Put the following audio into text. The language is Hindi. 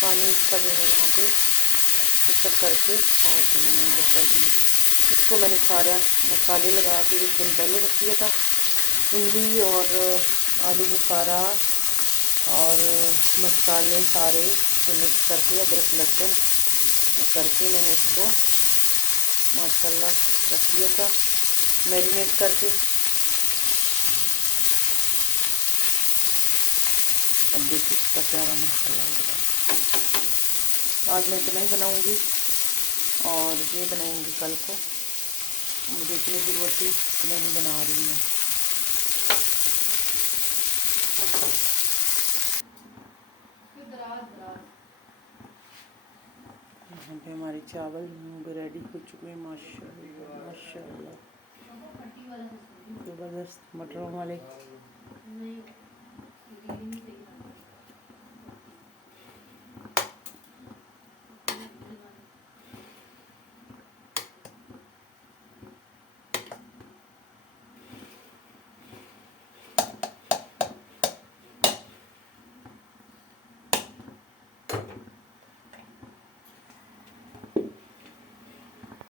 पानी इसका जो है यहाँ पे ये सब करके और फिर मैंने इधर कर दिया। इसको मैंने सारा मसाले लगा के एक दिन पहले रख दिया था। इमली और आलू बुखारा और मसाले सारे मिक्स करके अदरक लहसुन करके मैंने इसको माशाल्लाह रख दिया था मैरिनेट करके। अब देखिए इसका प्यारा मसाला होगा। आज मैं इतना ही बनाऊंगी और ये बनाऊंगी कल को। मुझे इतनी ज़रूरत थी इतना ही बना रही हूँ मैं। यहाँ पे हमारे चावल रेडी हो चुके हैं माशाल्लाह माशाल्लाह। ज़बरदस्त मटरों वाले।